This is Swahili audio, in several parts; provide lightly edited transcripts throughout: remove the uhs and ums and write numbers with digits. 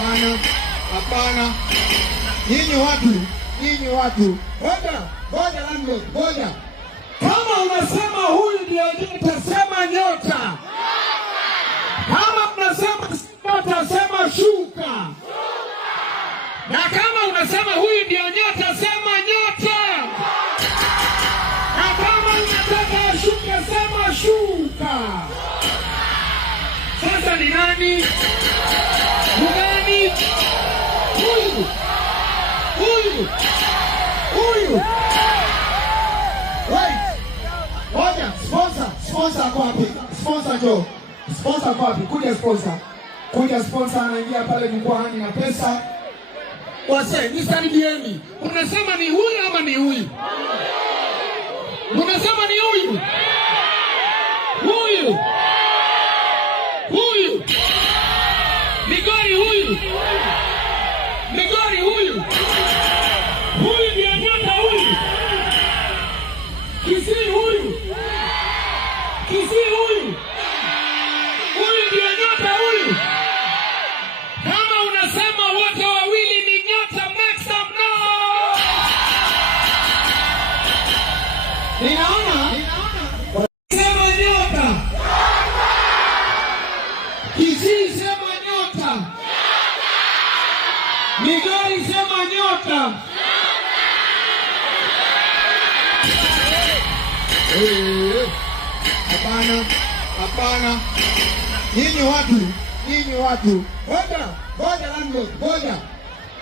Hapana, hapana. Nyinyi watu. Ngoja landlord, ngoja. Kama unasema huyu ndio nyota, sema nyota. Kama unasema nyota, sema shuka. Na kama unasema huyu ndio nyota, sema nyota. Na kama unataka shuka, sema shuka. Sasa ni nani? Nani? Huyu. Wait. Ngoja, sponsor kwa wapi? Sponsor Joe. Sponsor kwa wapi? Kuja sponsor anaingia pale jukwani na pesa. Wase, nisaidieni. Unasema ni huyu ama ni huyu? Unasema ni huyu? Huyu. Migori huyu. Huyu ndiye nyota huyu. Kisii huyu. Huyu ndiye nyota huyu. Kama unasema wote wawili ni nyota, make some noise. Ninaona. Sema nyota. Kisii sema nyota. Migori sema nyota. Hapana. Nyinyi watu. Ngoja landlord, ngoja.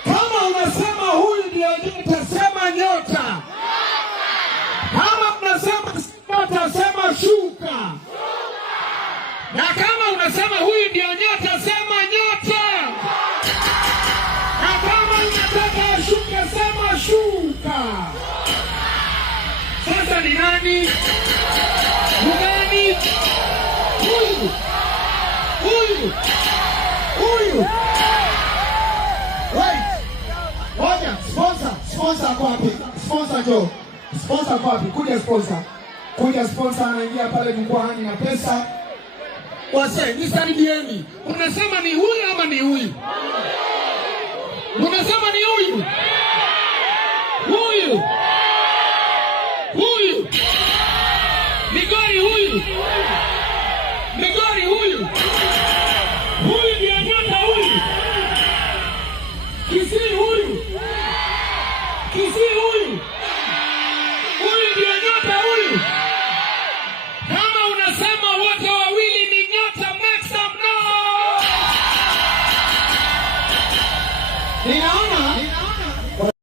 Kama unasema huyu ndio nyota, sema nyota. Kama unasema nyota, sema shuka. Na kama unasema huyu ndio nyota, sema nyota. Na kama unataka shuka, sema shuka. Sasa ni nani? Huyu. Wait. Ngoja, sponsor kwa wapi? Sponsor Joe. Sponsor kwa wapi? Kuja sponsor anaingia pale jukwani na pesa. Wase, nisaidieni. Unasema ni huyu ama ni huyu? Unasema ni huyu? Migori huyu. Huyu ndiye nyota huyu. Kisii huyu. Huyu ndiye nyota huyu. Kama unasema wote wawili ni nyota, make some noise. Ninaona.